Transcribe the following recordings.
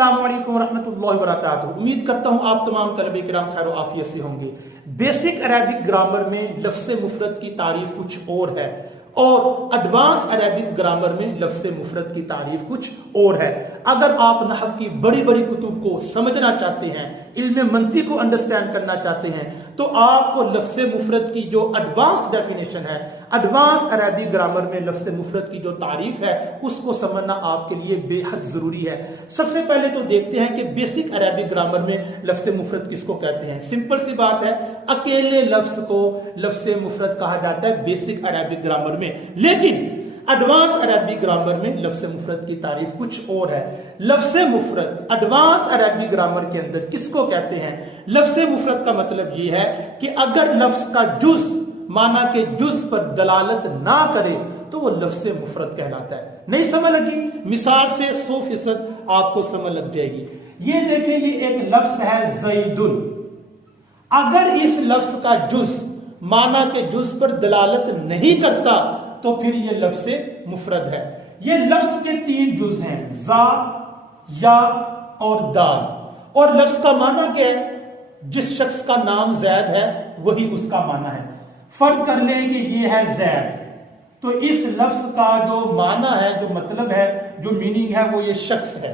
अस्सलामु अलैकुम रहमतुल्लाहि व बरकातुहू। उम्मीद करता हूँ आप तमाम तलबे किराम खैर आफियत से होंगे। बेसिक अरबिक ग्रामर में लफ्ज़ मुफरद की तारीफ कुछ और है और एडवांस अरबिक ग्रामर में लफ्ज़ मुफरद की तारीफ कुछ और है। अगर आप नहव की बड़ी बड़ी कुतुब को समझना चाहते हैं, इल्म मंतिक को अंडरस्टैंड करना चाहते हैं, तो आपको लफ्ज़ मुफरद की जो एडवांस डेफिनेशन है, एडवांस अरबिक ग्रामर में लफ्ज़ मुफरद की जो तारीफ है, उसको समझना आपके लिए बेहद जरूरी है। सबसे पहले तो देखते हैं कि बेसिक अरबिक ग्रामर में लफ्ज़ मुफरद किसको कहते हैं। सिंपल सी बात है, अकेले लफ्ज को लफ्ज़ मुफरद कहा जाता है बेसिक अरबिक ग्रामर में, लेकिन एडवांस अरबिक ग्रामर में लफ्ज़ मुफरद की तारीफ कुछ और है। लफ्ज़ मुफरद एडवांस अरबिक ग्रामर के अंदर किसको कहते हैं? लफ्ज़ मुफरद का मतलब यह है कि अगर लफ्ज का जुज माना के जुज पर दलालत ना करे तो वो लफ्ज़ मुफरद कहलाता है। नहीं समझ लगी? मिसाल से 100% आपको समझ लग जाएगी। ये देखिए, ये एक लफ्ज है ज़ैदुन। अगर इस लफ्ज का जुज माना के जुज पर दलालत नहीं करता तो फिर ये लफ्ज़ मुफरद है। ये लफ्ज के 3 जुज हैं, जा, या और दाल। और लफ्ज का माना क्या है? जिस शख्स का नाम जैद है वही उसका माना है। फर्ज कर लें कि ये है जैद, तो इस लफ्ज का जो माना है, जो मतलब है, जो मीनिंग है, वो ये शख्स है।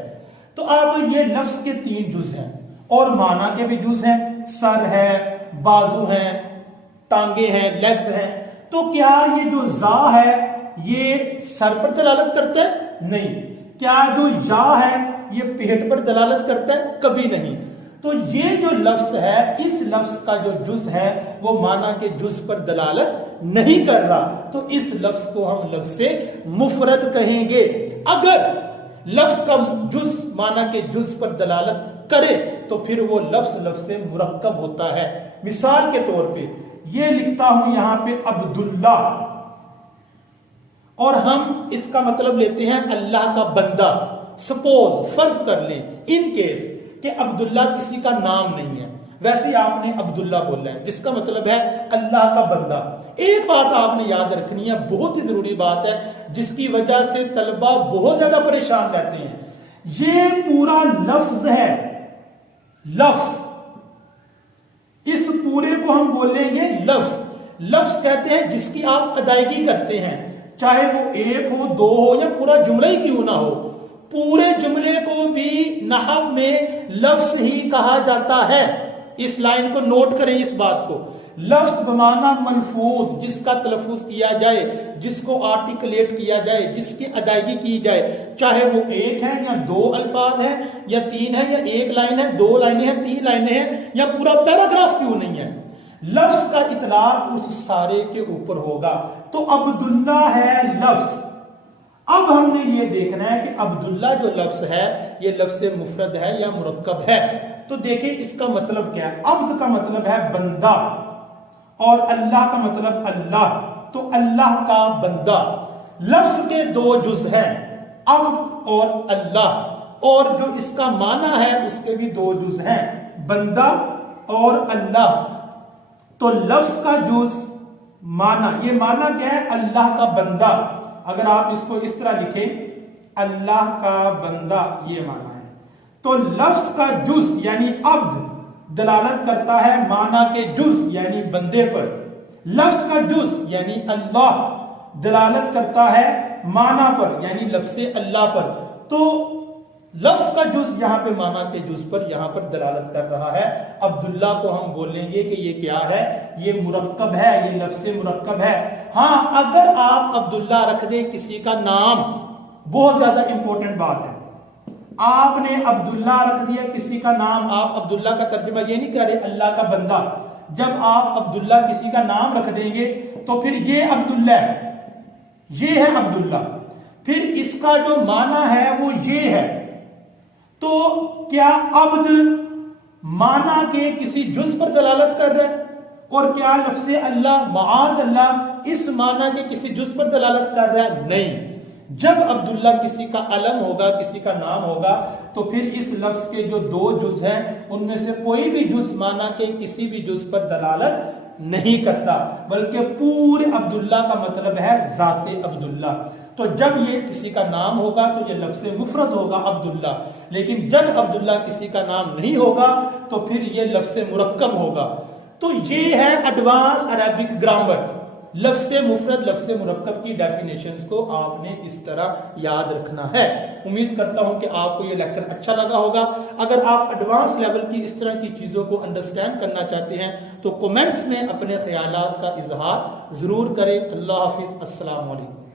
तो अब ये लफ्ज के 3 जुज हैं और माना के भी जुज हैं। सर है, बाजू हैं, टांगे हैं, लेग्स हैं। तो क्या ये जो जा है ये सर पर दलालत करता है? नहीं। क्या जो या है ये पेट पर दलालत करता है? कभी नहीं। तो ये जो लफ्ज है, इस लफ्ज का जो जुज है वो माना के जुज पर दलालत नहीं कर रहा, तो इस लफ्ज को हम लफ्ज मुफरद कहेंगे। अगर लफ्ज का जुज माना के जुज पर दलालत करे तो फिर वो लफ्ज मुरक्कब होता है। मिसाल के तौर पे ये लिखता हूं यहां पे अब्दुल्ला, और हम इसका मतलब लेते हैं अल्लाह का बंदा। सपोज फर्ज कर लें इन केस कि अब्दुल्ला किसी का नाम नहीं है, वैसे आपने अब्दुल्ला बोला है जिसका मतलब है अल्लाह का बंदा। एक बात आपने याद रखनी है, बहुत ही जरूरी बात है, जिसकी वजह से तलबा बहुत ज्यादा परेशान रहते हैं। ये पूरा लफ्ज है, लफ्ज, इस पूरे को हम बोलेंगे लफ्ज। लफ्ज कहते हैं जिसकी आप अदायगी करते हैं, चाहे वो एक हो, 2 हो, या पूरा जुमला ही क्यों ना हो। पूरे जुमले को भी नहव में लफ्ज ही कहा जाता है। इस लाइन को नोट करें, इस बात को। लफ्ज बमाना मलफूज, जिसका तलफ्फुज किया जाए, जिसको आर्टिकुलेट किया जाए, जिसकी अदायगी की जाए, चाहे वो एक है या 2 अल्फाज है या 3 है या 1 लाइन है, 2 लाइनें हैं, 3 लाइनें हैं, या पूरा पैराग्राफ क्यों नहीं है। लफ्ज का इतलाक उस सारे के ऊपर होगा। तो अब्दुल्ला है लफ्ज। अब हमने ये देखना है कि अब्दुल्ला जो लफ्ज है ये लफ्ज मुफरद है या मुरक्कब है। तो देखिए इसका मतलब क्या है। अब्द का मतलब है बंदा और अल्लाह का मतलब अल्लाह, तो अल्लाह का बंदा। लफ्ज के 2 जुज हैं, अब्द और अल्लाह, और जो इसका माना है उसके भी 2 जुज हैं, बंदा और अल्लाह। तो लफ्ज का जुज माना, ये माना क्या है? अल्लाह का बंदा। अगर आप इसको इस तरह लिखें, अल्लाह का बंदा, ये माना है। तो लफ्ज का जुज यानी अब्द दलालत करता है माना के जुज यानी बंदे पर। लफ्ज का जुज यानी अल्लाह दलालत करता है माना पर यानी लफ्ज अल्लाह पर। तो लफ्ज का जुज यहां पे माना के जुज पर यहां पर दलालत कर रहा है। अब्दुल्ला को हम बोलेंगे कि ये क्या है? ये मुरक्कब है, ये लफ्ज मुरक्कब है। हाँ, अगर आप अब्दुल्ला रख दे किसी का नाम, बहुत ज्यादा इंपॉर्टेंट बात है, आपने अब्दुल्ला रख दिया किसी का नाम, आप अब्दुल्ला का तर्जुमा ये नहीं कह रहे अल्लाह का बंदा। जब आप अब्दुल्ला किसी का नाम रख देंगे तो फिर ये अब्दुल्ला है, ये है अब्दुल्ला, फिर इसका जो माना है वो ये है। तो क्या अब्द माना के किसी जुज पर दलालत कर रहा है? और क्या लफ्ज़ अल्लाह माआज़ अल्लाह इस माना के किसी जुज पर दलालत कर रहा है? नहीं। जब अब्दुल्ला किसी का अलम होगा, किसी का नाम होगा, तो फिर इस लफ्ज के जो 2 जुज हैं उनमें से कोई भी जुज माना के किसी भी जुज पर दलालत नहीं करता, बल्कि पूरे अब्दुल्ला का मतलब है जाते अब्दुल्ला। تو جب یہ کسی کا نام ہوگا تو یہ لفظ مفرد ہوگا عبداللہ، لیکن جب عبداللہ کسی کا نام نہیں ہوگا تو پھر یہ لفظ مرکب ہوگا۔ تو یہ ہے ایڈوانس عربک گرامر، لفظ مفرد لفظ مرکب کی ڈیفینیشنز کو آپ نے اس طرح یاد رکھنا ہے۔ امید کرتا ہوں کہ آپ کو یہ لیکچر اچھا لگا ہوگا۔ اگر آپ ایڈوانس لیول کی اس طرح کی چیزوں کو انڈرسٹینڈ کرنا چاہتے ہیں تو کومنٹس میں اپنے خیالات کا اظہار ضرور کریں۔ اللہ حافظ، السلام علیکم۔